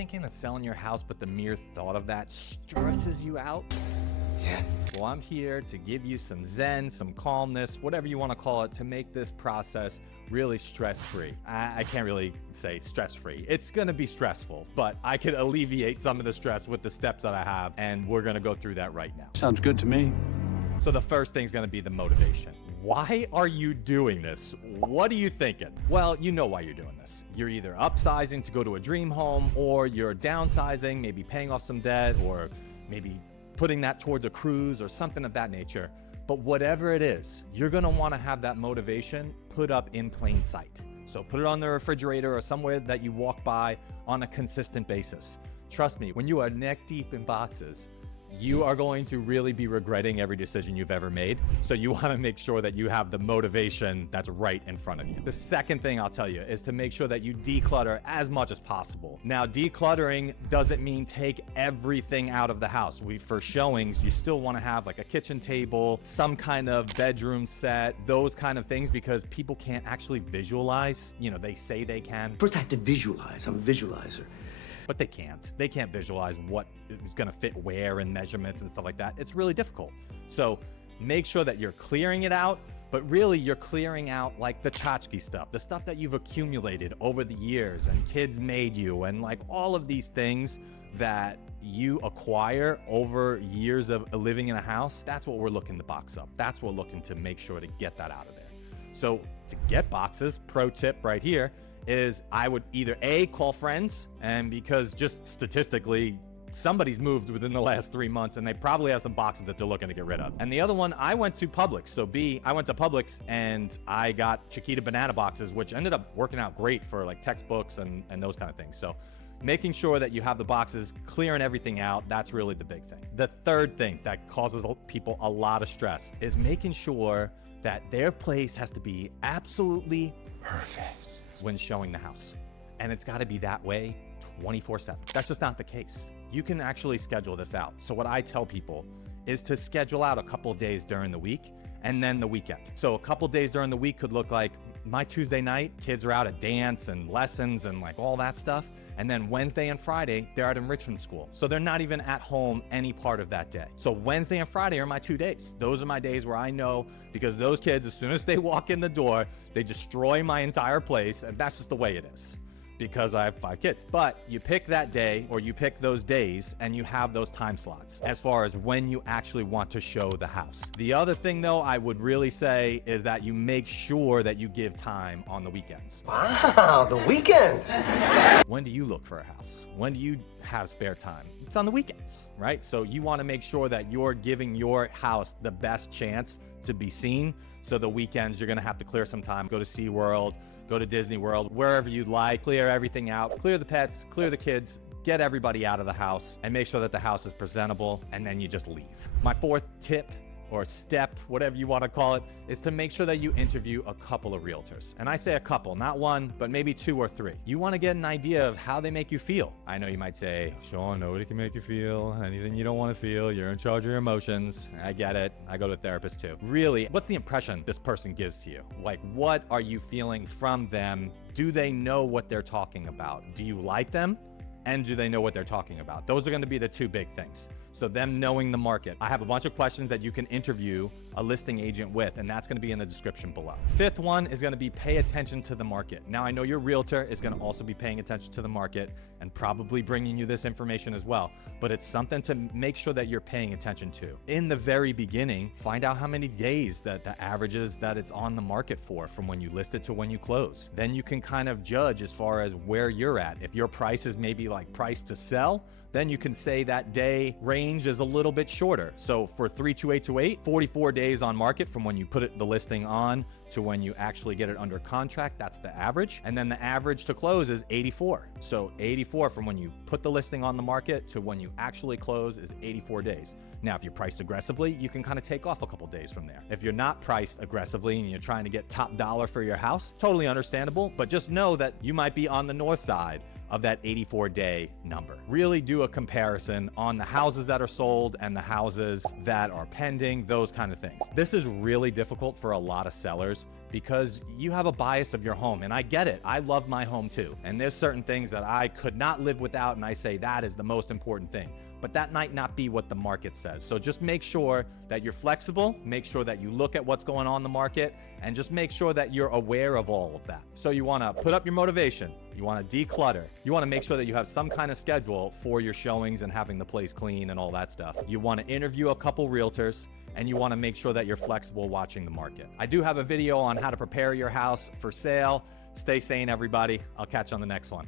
thinking of selling your house, but the mere thought of that stresses you out? Yeah. Well, I'm here to give you some zen, some calmness, whatever you want to call it, to make this process really stress-free. I can't really say stress-free. It's going to be stressful, but I could alleviate some of the stress with the steps that I have, and we're going to go through that right now. Sounds good to me. So the first thing is going to be the motivation. Why are you doing this? What are you thinking? Well, you know why you're doing this. You're either upsizing to go to a dream home, or you're downsizing, maybe paying off some debt, or maybe putting that towards a cruise or something of that nature. But whatever it is, you're gonna wanna have that motivation put up in plain sight. So put it on the refrigerator or somewhere that you walk by on a consistent basis. Trust me, when you are neck deep in boxes, you are going to really be regretting every decision you've ever made. So you want to make sure that you have the motivation that's right in front of you. The second thing I'll tell you is to make sure that you declutter as much as possible. Now, decluttering doesn't mean take everything out of the house. For showings, you still want to have like a kitchen table, some kind of bedroom set, those kind of things, because people can't actually visualize. You know, they say they can. First, I have to visualize. I'm a visualizer. But they can't. They can't visualize what is going to fit where and measurements and stuff like that. It's really difficult. So make sure that you're clearing it out, but really you're clearing out like the tchotchke stuff, the stuff that you've accumulated over the years and kids made you, and like all of these things that you acquire over years of living in a house. That's what we're looking to box up. That's what we're looking to make sure to get that out of there. So to get boxes, pro tip right here, is I would either A, call friends, and because just statistically, somebody's moved within the last 3 months and they probably have some boxes that they're looking to get rid of. And the other one, I went to Publix. So B, I went to Publix and I got Chiquita banana boxes, which ended up working out great for like textbooks and those kind of things. So making sure that you have the boxes, clearing everything out, that's really the big thing. The third thing that causes people a lot of stress is making sure that their place has to be absolutely perfect when showing the house. And it's gotta be that way 24/7. That's just not the case. You can actually schedule this out. So what I tell people is to schedule out a couple days during the week and then the weekend. So a couple days during the week could look like my Tuesday night, kids are out at dance and lessons and like all that stuff. And then Wednesday and Friday, they're at enrichment school. So they're not even at home any part of that day. So Wednesday and Friday are my 2 days. Those are my days where I know, because those kids, as soon as they walk in the door, they destroy my entire place. And that's just the way it is, because I have 5 kids. But you pick that day, or you pick those days, and you have those time slots as far as when you actually want to show the house. The other thing though, I would really say is that you make sure that you give time on the weekends. Wow, the weekend. When do you look for a house? When do you have spare time? It's on the weekends, right? So you want to make sure that you're giving your house the best chance to be seen. So the weekends, you're going to have to clear some time, go to SeaWorld, go to Disney World, wherever you'd like, clear everything out, clear the pets, clear the kids, get everybody out of the house, and make sure that the house is presentable, and then you just leave. My fourth tip, or step, whatever you want to call it, is to make sure that you interview a couple of realtors. And I say a couple, not one, but maybe 2 or 3. You want to get an idea of how they make you feel. I know you might say, Sean, nobody can make you feel anything you don't want to feel. You're in charge of your emotions. I get it. I go to a therapist too. Really, what's the impression this person gives to you? Like, what are you feeling from them? Do they know what they're talking about? Do you like them? And do they know what they're talking about? Those are going to be the 2 big things. So them knowing the market. I have a bunch of questions that you can interview a listing agent with, and that's going to be in the description below. 5th one is going to be pay attention to the market. Now, I know your realtor is going to also be paying attention to the market and probably bringing you this information as well, but it's something to make sure that you're paying attention to. In the very beginning, find out how many days that the averages that it's on the market for from when you list it to when you close. Then you can kind of judge as far as where you're at. If your price is maybe like price to sell, then you can say that day range is a little bit shorter. So for 32828, 44 days on market from when you put the listing on to when you actually get it under contract, that's the average. And then the average to close is 84. So 84 from when you put the listing on the market to when you actually close is 84 days. Now, if you're priced aggressively, you can kind of take off a couple days from there. If you're not priced aggressively and you're trying to get top dollar for your house, totally understandable, but just know that you might be on the north side of that 84-day number. Really do a comparison on the houses that are sold and the houses that are pending, those kind of things. This is really difficult for a lot of sellers because you have a bias of your home. And I get it. I love my home too. And there's certain things that I could not live without, and I say that is the most important thing. But that might not be what the market says. So just make sure that you're flexible, make sure that you look at what's going on in the market, and just make sure that you're aware of all of that. So you wanna put up your motivation, you wanna declutter, you wanna make sure that you have some kind of schedule for your showings and having the place clean and all that stuff. You wanna interview a couple realtors, and you wanna make sure that you're flexible watching the market. I do have a video on how to prepare your house for sale. Stay sane, everybody. I'll catch you on the next one.